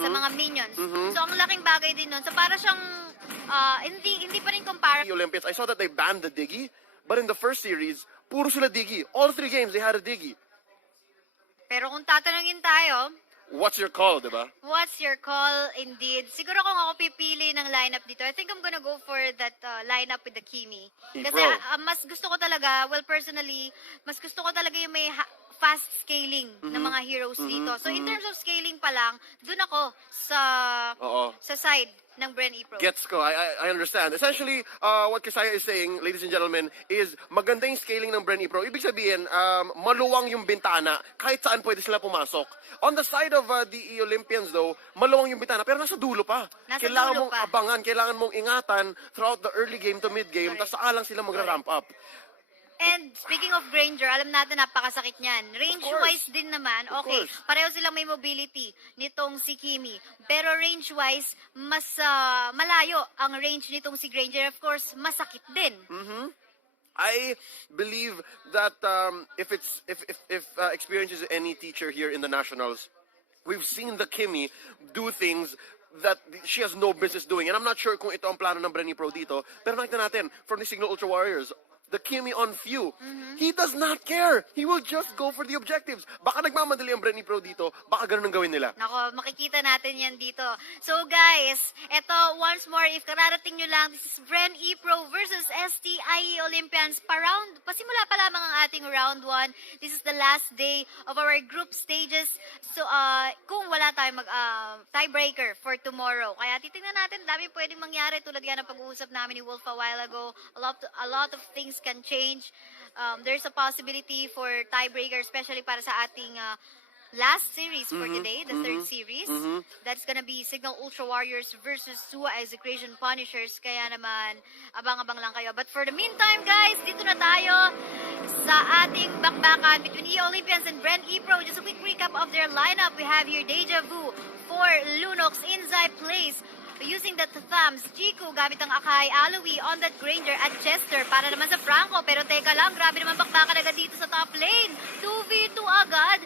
sa mga minions. So, ang laking bagay din nun. So, para siyang, hindi pa rin compare. The Olympians, I saw that they banned the Diggy, but in the first series, puro sila Diggy. All 3 games, they had a Diggy. Pero kung tatanungin tayo, What's your call, diba? what's your call indeed? Siguro kung ako pipili ng lineup dito, I think I'm gonna go for that lineup with the Kimi. Kasi Epro. mas gusto ko talaga, well personally, mas gusto ko talaga yung may fast scaling ng mga heroes dito. So in terms of scaling pa lang, dun ako sa side ng Bren Epro. Gets ko. I understand. Essentially, what Kasaya is saying, ladies and gentlemen, is maganda yung scaling ng Bren Epro. Ibig sabihin, maluwang yung bintana. Kahit saan pwede sila pumasok. On the side of the Olympians though, maluwang yung bintana. Pero nasa dulo pa. Nasa Kailangan dulo mong pa. abangan, kailangan mong ingatan throughout the early game to mid game. Tapos saka lang sila magra-ramp up. And speaking of Granger, alam natin napakasakit niyan. Range-wise din naman, okay, course. pareho silang may mobility nitong si Kimi. Pero range-wise, mas malayo ang range nitong si Granger. Of course, masakit din. I believe that if experience is any teacher here in the Nationals, we've seen the Kimi do things that she has no business doing. And I'm not sure kung ito ang plano ng Bren Epro dito. Pero nakita natin from the Signal Ultra Warriors, the Kimi on few. He does not care. He will just go for the objectives. Baka nagmamadali ang Bren Epro dito, baka ganun ang gawin nila. Nako, makikita natin yan dito. So guys, eto once more, if kararating nyo lang, this is Bren Epro versus STIE Olympians. Pasimula pa lamang ang ating round 1. This is the last day of our group stages. So, kung wala tayong tiebreaker for tomorrow. Kaya titingnan natin, dami pwedeng mangyari tulad yan ang pag-uusap namin ni Wolf a while ago. A lot of things can change. There's a possibility for tiebreaker, especially para sa ating last series for today, the third series. That's gonna be Signal Ultra Warriors versus Sua Execration Punishers. Kaya naman, abang-abang lang kayo. But for the meantime, guys, dito na tayo sa ating bakbakan between Olympians and Bren Epro. Just a quick recap of their lineup. We have here Deja Vu for Lunox, Inzai Place, using the thumbs, Jiku gamit ang Akai, Aloy on that Granger at Chester para naman sa Franco. Pero teka lang, grabe naman bakbakan agad dito sa top lane. 2v2 agad.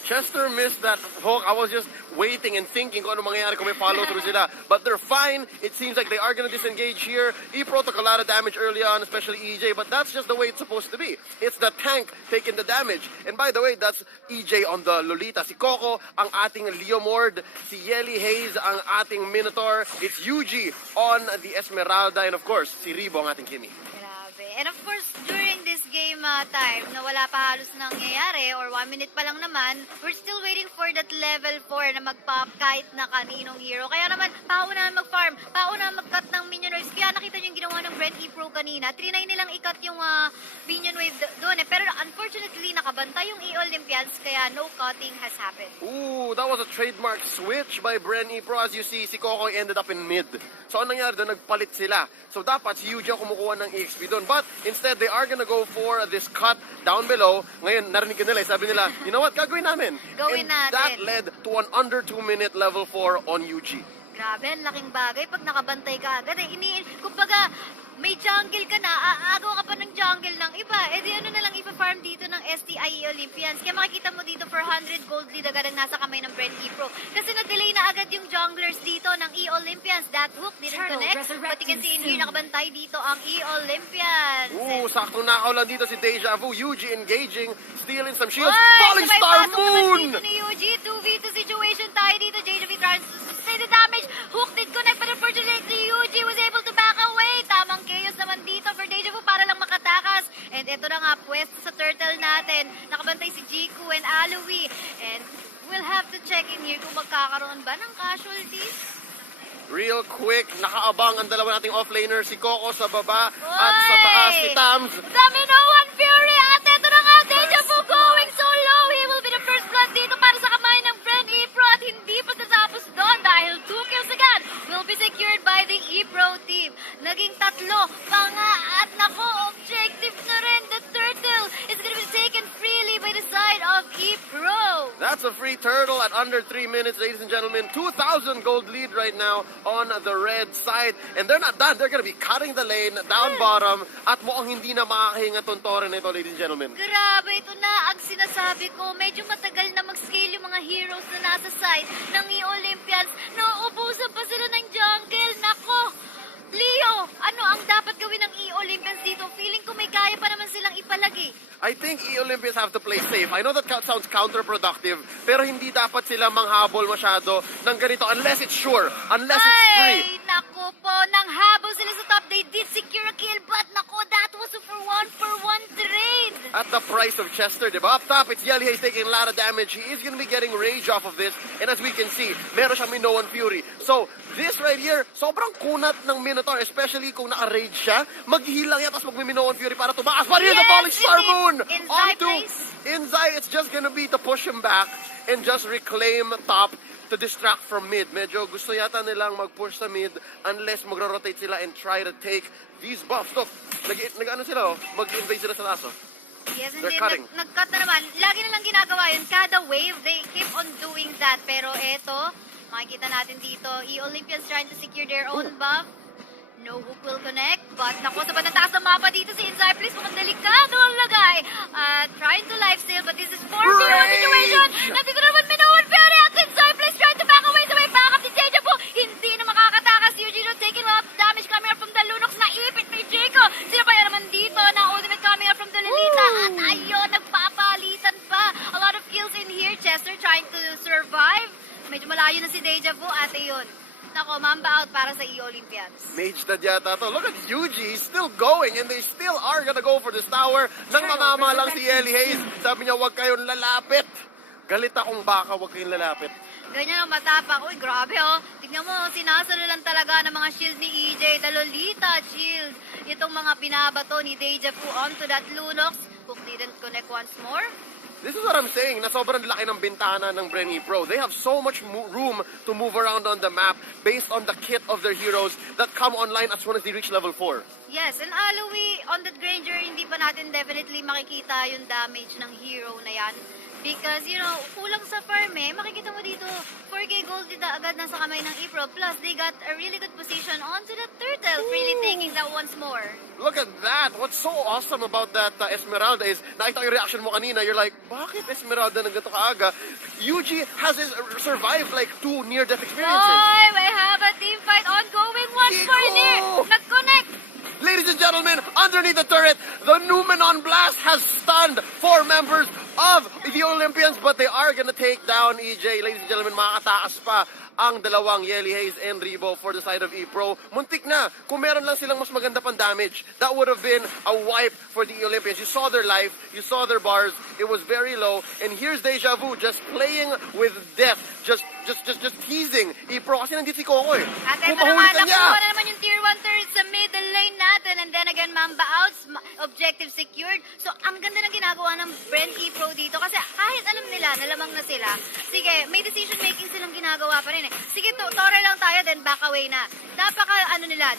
Chester missed that hook. I was just waiting and thinking kung ano mangyayari kung may follow through sila. But they're fine. It seems like they are going to disengage here. Epro took a lot of damage early on, especially EJ, but that's just the way it's supposed to be. It's the tank taking the damage. And by the way, that's EJ on the Lolita. Si Coco, ang ating Leomord. Si Yeli Hayes, ang ating Minotaur. It's Yuji on the Esmeralda. And of course, si Ribo, ang ating Kimi. Grabe. And of course, during this game time na wala pa halos nangyayari or 1 minute pa lang naman, we're still waiting for that level 4 na mag-pop kahit na kaninong hero. Kaya naman, paunahan mag-farm, paunahan mag-cut ng minion waves. Kaya nakita nyo yung ginawa ng Bren Epro kanina. Trinay nilang i-cut yung minion wave doon eh. Pero unfortunately, nakabantay yung Olympians kaya no cutting has happened. Ooh, that was a trademark switch by Bren Epro. As you see, si Coco ended up in mid. So, ano nangyari doon? Nagpalit sila. So, dapat si Yuji ang kumukuha ng EXP doon. But, instead, they are gonna go for this cut down below. Ngayon, narinig ka nila. Sabi nila, you know what? Gagawin namin. Gawin and natin. That led to an under 2-minute level 4 on Yuji. Grabe, ang laking bagay pag nakabantay ka agad. Kumbaga, may jungle ka na, aagaw ka pa ng jungle ng iba. Eh di ano na lang ipa-farm dito ng STIE Olympians. Kaya makikita mo dito 400 gold lead agad ang nasa kamay ng Bren Epro. Kasi na-delay na agad yung junglers dito ng Olympians. That hook didn't connect. But you can see in here, nakabantay dito ang Olympians. Ooh, sakto nakaw lang dito si Deja Vu. Yuji engaging, stealing some shields. Oy, Falling sabay Star pasok naman Moon! dito ni Yuji. 2v2 situation tayo dito. JW tries to sustain the damage. Hook did connect, but unfortunately, Yuji was able to back away. Tamang chaos naman dito for Deja Vu para lang makatakas. And ito na nga, pwesto sa turtle natin. Nakabantay si Jiku and Aloy. And we'll have to check in here kung magkakaroon ba ng casualties. Real quick, nakaabang ang dalawa nating offlaner, si Coco sa baba at sa taas si Tams. Dominoan Fury! At ito na nga, Deja Vu going so low. He will be the first blood dito para sa kamay ng Bren Epro at hindi pa tatapos doon dahil 2 kills agad will be secured by the Epro team. Naging 3 pa nga at nako, objective na rin. The turtle is gonna be taken freely by the side of Epro. That's a free turtle at under 3 minutes, ladies and gentlemen. 2,000 gold lead right now on the red side. And they're not done. They're going to be cutting the lane down bottom. At mukhang hindi na makakahinga tong tore nito, ladies and gentlemen. Grabe, ito na ang sinasabi ko. Medyo matagal na mag-scale yung mga heroes na nasa side ng Olympians. Nauubusan pa sila ng jungle. Nako! Leo, ano ang dapat gawin ng Olympians dito? Feeling ko may kaya pa naman silang ipalagi. I think Olympians have to play safe. I know that sounds counterproductive, pero hindi dapat sila manghabol masyado ng ganito unless it's sure, unless it's free. Ay, naku po, nang habol sila sa top, they did secure a kill, but naku, that was a for one trade. At the price of Chester, diba? Up top, it's Yeli Hayes taking a lot of damage. He is going to be getting rage off of this, and as we can see, meron siyang Minoan Fury. So, this right here, sobrang kunat ng Minotaur, especially kung naka-rage siya. Mag-heal lang yan, tapos mag-Minoan Fury para tumakas pa rin the falling Star Moon! Inzai, it's just gonna be to push him back and just reclaim top to distract from mid. Medyo gusto yata nilang mag-push sa mid unless magro-rotate sila and try to take these buffs. Look, nag-ano sila, mag-invade sila sa taso. Yes, They're hindi, cutting. nag-cut na naman. Lagi nilang ginagawa yun. Kada wave, they keep on doing that. Pero eto, makikita natin dito, Olympians trying to secure their own buff. No hook will connect, but naku, sa bandang taas ng mapa dito si Inzai, please, mukhang delikado ang lagay. Trying to lifesteal, but this is 4v1 situation. Nandito naman Minoan Fury at Inzai, please, trying to back away sa may backup ni Deja Vu. Hindi na makakatakas. Eugene taking a lot of damage coming up from the Lunox. Naipit ni Jaco. Sino pa yan naman dito na ultimate coming up from the Lolita? At ayun, nagpapalitan pa. A lot of kills in here. Chester trying to survive. Medyo malayo na si Deja Vu at ayun. Nako, mamba out para sa Olympians. Mage na yata to. Look at Yuji, he's still going and they still are gonna go for this tower. Nang mamama lang si Yeli Hayes, sabi niya huwag kayong lalapit. Galit akong baka, huwag kayong lalapit. Ganyan ang matapang. Uy, grabe oh. Tignan mo, sinasalo lang talaga ng mga shield ni EJ. The Lolita shield. Itong mga binabato ni Deja Vu onto that Lunox. Hook didn't connect once more. This is what I'm saying, na sobrang laki ng bintana ng Bren Epro. They have so much room to move around on the map based on the kit of their heroes that come online as soon as they reach level 4. Yes, and Aloy, on that Granger, hindi pa natin definitely makikita yung damage ng hero na yan. Because, you know, kulang sa farm eh. Makikita mo dito, 4k gold dito agad nasa kamay ng Epro. Plus, they got a really good position onto the turtle. Really taking that once more. Look at that! What's so awesome about that Esmeralda is, nakita yung reaction mo kanina, you're like, bakit Esmeralda ng ganito kaaga? Yuji has survived like 2 near-death experiences. Boy, we have a team fight ongoing once more near. Nag-connect. Ladies and gentlemen, underneath the turret, the Numenon Blast has stunned 4 members of the Olympians, but they are gonna take down EJ. Ladies and gentlemen, makakatakas pa ang dalawang Yeli Hayes and Rebo for the side of Epro. Muntik na. Kung meron lang silang mas maganda pang damage, that would have been a wipe for the Olympians. You saw their life, you saw their bars, it was very low, and here's Deja Vu just playing with death, just teasing Epro kasi nandito si Coco eh. At ito Kung naman, mahuli ka niya. nakuha na naman yung tier 1 turret sa middle lane natin, and then again, Mamba outs, objective secured. So, ang ganda ng ginagawa ng Bren Epro dito kasi kahit alam nila, nalamang na sila, sige, may decision making silang ginagawa pa rin eh. Sige, tore lang tayo, then back away na.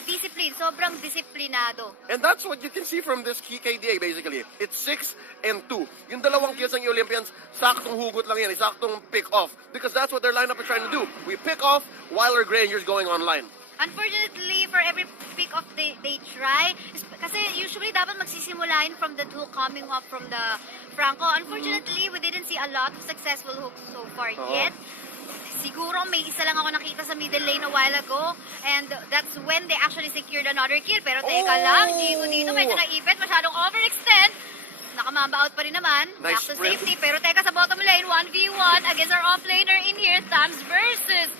Discipline, sobrang disiplinado. And that's what you can see from this KDA basically. It's 6 and 2. Yung dalawang kills ng Olympians, saktong hugot lang yan, saktong pick off. Because that's what their lineup is trying to do. We pick off while our Granger's going online. Unfortunately, for every pick-off they try, kasi usually dapat magsisimulain from the hook coming up from the Franco. Unfortunately, we didn't see a lot of successful hooks so far yet. Siguro may isa lang ako nakita sa middle lane a while ago, and that's when they actually secured another kill. Pero teka lang, Jigo dito medyo naipit, masyadong overextend. Nakamamba out pa rin naman. Nice back to sprint. safety. Pero teka, sa bottom lane, 1v1 against our offlaner in here, Tams versus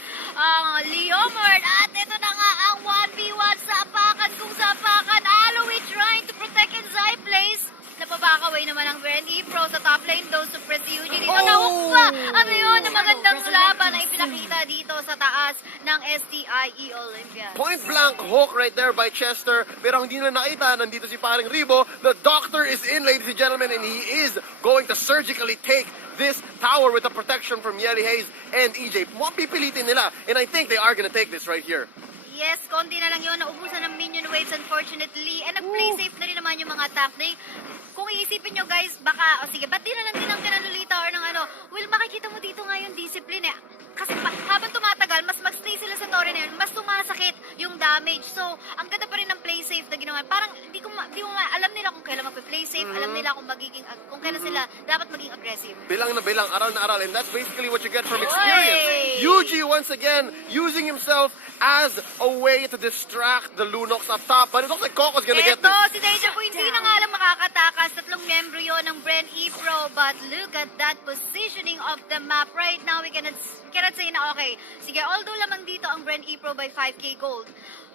Leomord. At ito na nga ang 1v1 sa apakan kung sa apakan. Aloy trying to protect Inzai place. Napabakaway naman ang Bren Epro sa top lane though, suppress si Eugene dito. Nahook pa! Ano yun? Ang magandang laban na ipinakita dito sa taas ng STIE Olympians. Point blank hook right there by Chester. Pero hindi na nakita, nandito si paring Rebo. The doctor is in, ladies and gentlemen, and he is going to surgically take this tower with the protection from Yeli Hayes and EJ. Pipilitin nila, and I think they are going to take this right here. Yes, konti na lang yun. Naubusan ng minion waves unfortunately. And nag-play safe na rin naman yung mga attack. kung iisipin nyo guys, baka, o sige, ba't di na lang din ang kinalulita or ng ano, well, makikita mo dito nga yung discipline eh. Kasi habang tumatagal, mas magstay sila sa tore na yun, mas sumasakit yung damage. So, ang ganda pa rin ng play safe na ginawa. Parang, alam nila kung kailan mag-play safe, alam nila kung kailan sila dapat maging aggressive. Bilang na bilang, aral na aral, and that's basically what you get from experience. Oy! Yuji, once again, using himself as a way to distract the Lunox up top, but it looks like Coco's gonna get Eto, this. si Deja po, hindi na nga lang makakatakas. Tatlong membro yon ng Bren Epro, but look at that positioning of the map. Right now, we cannot say na okay. Sige, although lamang dito ang Bren Epro by 5k gold,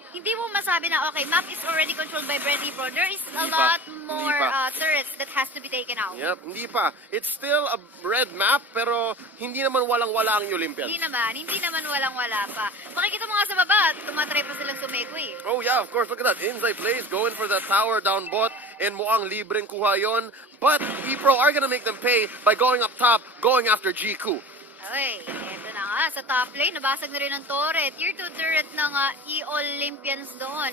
hindi mo masabi na okay, map is already controlled by Bren Epro. There is a Hindi pa. lot more Hindi pa. turrets that has to be taken out. Yep, hindi pa. It's still a red map, pero hindi naman walang-wala ang Olympians. Hindi naman walang-wala pa. Makikita mo nga sa baba, tumatry pa silang sumeko eh. Oh yeah, of course. Look at that. Inside plays, going for that tower down bot, and mukhang libreng kuha yon. But Epro are gonna make them pay by going up top, going after Jiku. Ay, eto na nga, sa top lane, nabasag na rin ang turret. Tier 2 turret ng E-Olympians doon.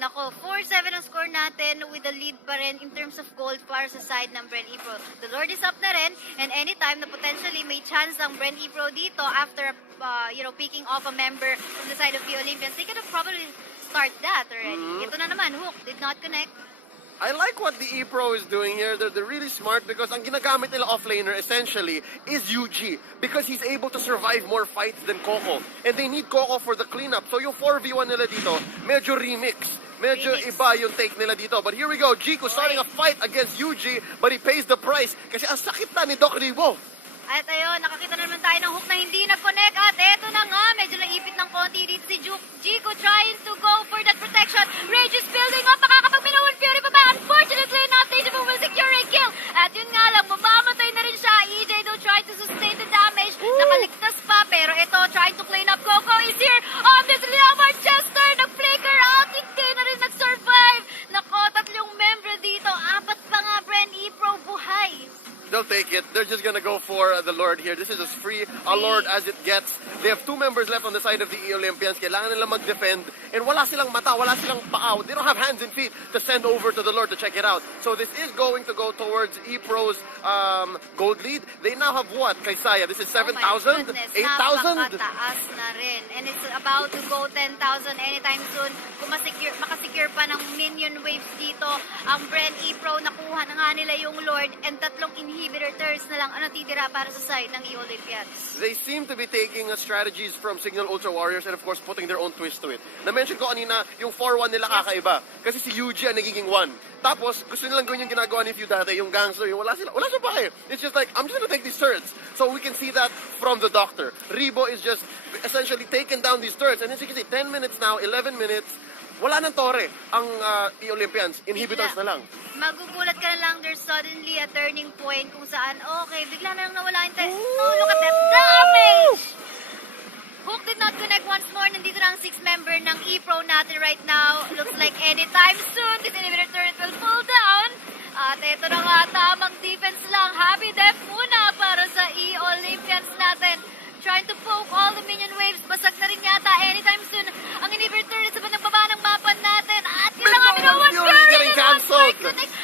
Nako, 4-7 ang score natin with the lead pa rin in terms of gold para sa side ng Bren Epro. The Lord is up na rin, and anytime na potentially may chance ang Bren Epro dito after, picking off a member from the side of the Olympians, they could have probably start that already. Ito na naman, Hook did not connect. I like what the Epro is doing here. They're really smart because ang ginagamit nila offlaner essentially is UG because he's able to survive more fights than Coco. And they need Coco for the cleanup. So yung 4v1 nila dito, medyo remix. Medyo iba yung take nila dito. But here we go. Jiku starting a fight against UG, but he pays the price kasi ang sakit na ni Doc Ribo. At ayun, nakakita na naman tayo ng Hook na hindi nag-connect. At eto na nga, medyo naipit ng konti dito si Jiku trying to go for that protection. Rage is building up. Makakapag-Minuan Fury pa ba? Unfortunately enough, Deja will secure a kill. At yun nga lang, mamamatay na rin siya. EJ though trying to sustain the damage. Nakaligtas pa, pero ito, trying to clean up. Coco is here. This Leomar Chester, nag-flicker out. Hindi na rin nag-survive. Nako, tatlong member dito. Apat pa nga, Bren Epro, buhay. They'll take it. They're just gonna go for the Lord here. This is as free a Lord as it gets. They have 2 members left on the side of the E-Olympians. Kailangan nila mag-defend. And wala silang mata, wala silang paa. They don't have hands and feet to send over to the Lord to check it out. So this is going to go towards Epro's gold lead. They now have what, Kaisaya? This is 7,000? 8,000? Napakataas na rin. And it's about to go 10,000 anytime soon. Kung makasecure pa ng minion waves dito, ang Bren Epro, nakuha na nga nila yung Lord, and tatlong inhibitor turrets na lang ang natitira para sa side ng E-Olympians. They seem to be taking strategies from Signal Ultra Warriors and of course putting their own twist to it. Na-mention ko kanina, yung 4-1 nila kakaiba. Kasi si Yuji ang nagiging 1. Tapos, gusto nilang gawin yung ginagawa ni Few dati, yung gangster, yung wala siya pa eh. It's just like, I'm just gonna take these turrets. So we can see that from the Doctor. Ribo is just essentially taking down these turrets. And as you can see, 10 minutes now, 11 minutes, wala nang tore ang E-Olympians. Inhibitors na lang. Magugulat ka na lang, there's suddenly a turning point kung saan, okay, bigla na lang nawala yung no, look at that damage! Hook did not connect once more. Nandito na ang 6 member ng Epro natin right now. Looks like anytime soon, this inhibitor turret will fall down. At ito na nga, tamang defense lang. Happy death muna para sa E-Olympians natin. Trying to poke all the minion waves. Basag na rin yata anytime soon ang inhibitor turret sa baba ng mapan natin. At yun na nga, Minuan Fury getting cancelled.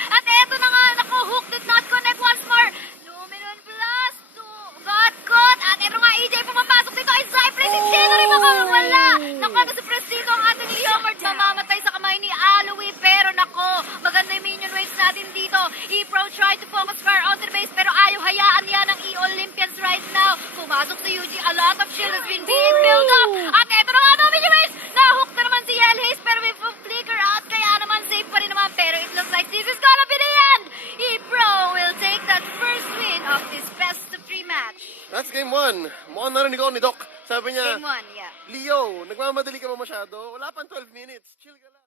At eto na nga, naku, Hook did not connect once more. Luminon Blast got caught. At ito nga, EJ pumapasok dito ay Cypress. Hindi na rin makakawala. Naku, nasa-press dito ang ating Leomard. Mamamatay sa kamay ni Aloy. Pero naku, maganda yung minion waves natin dito. Epro tried to focus fire onto the base, pero ayaw hayaan yan ng E-Olympians right now. Pumasok sa UG, a lot of shield has been being built up. At eto na nga, no minion waves. Nahook na naman si Yel Hayes, pero may flicker out. Kaya naman, safe pa rin naman. Pero it looks like this is gonna be the end. Epro will take that first win of this best of 3 match. That's game 1. Mukhang narinig ako ni Doc. Sabi niya, Game 1, yeah. Leo, nagmamadali ka ba masyado? Wala pang 12 minutes. Chill ka lang.